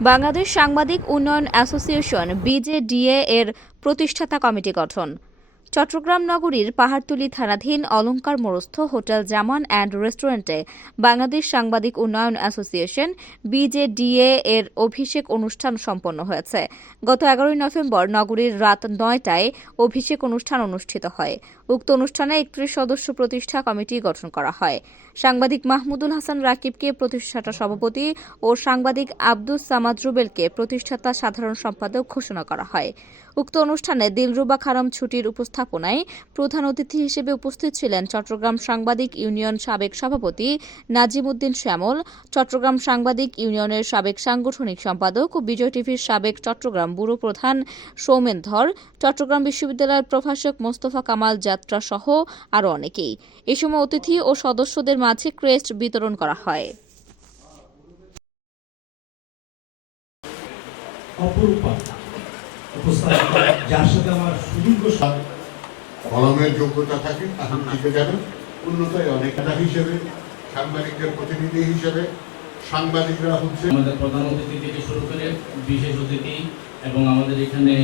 বাংলাদেশ সাংবাদিক উন্নয়ন অ্যাসোসিয়েশন বিজেডিএ এর প্রতিষ্ঠাতা কমিটি গঠন। চট্টগ্রাম নগরীর পাহাড়তলী থানাধীন অলঙ্কার মোড়স্থ হোটেল জামান অ্যান্ড রেস্টুরেন্টে বাংলাদেশ সাংবাদিক উন্নয়ন অ্যাসোসিয়েশন বিজেডিএ এর অভিষেক অনুষ্ঠান সম্পন্ন হয়েছে। গত এগারোই নভেম্বর নগরীর রাত নয়টায় অভিষেক অনুষ্ঠান অনুষ্ঠিত হয়। উক্ত অনুষ্ঠানে একত্রিশ সদস্য প্রতিষ্ঠা কমিটি গঠন করা হয়। সাংবাদিক মাহমুদুল হাসান রাকিবকে প্রতিষ্ঠাতা সভাপতি ও সাংবাদিক আব্দুস সামাদ রুবেলকে প্রতিষ্ঠাতা সাধারণ সম্পাদক ঘোষণা করা হয়। উক্ত অনুষ্ঠানে দিলরুবা খারাম ছুটির উপস্থাপনায় প্রধান অতিথি হিসেবে উপস্থিত ছিলেন চট্টগ্রাম সাংবাদিক ইউনিয়ন সাবেক সভাপতি নাজিম উদ্দিন শ্যামল, চট্টগ্রাম সাংবাদিক ইউনিয়নের সাবেক সাংগঠনিক সম্পাদক ও বিজয় টিভির সাবেক চট্টগ্রাম ব্যুরো প্রধান সৌমেন ধর, চট্টগ্রাম বিশ্ববিদ্যালয়ের প্রভাষক মোস্তফা কামাল যাত্রা সহ আরও অনেকেই। এ সময় অতিথি ও সদস্যদের মাঝে ক্রেস্ট বিতরণ করা হয়। অপরূপা উপস্থাপনা যার সাথে আমার সুদীর্ঘ কলমের যোগ্যতা থাকে তাহলে দিকে যাবেন উন্নতায় অনেক হিসেবে সাংবাদিকদের প্রতিনিধি হিসেবে সাংবাদিকরা হচ্ছে আমাদের প্রধান অতিথি থেকে শুরু করে বিশেষ অতিথি এবং আমাদের এখানে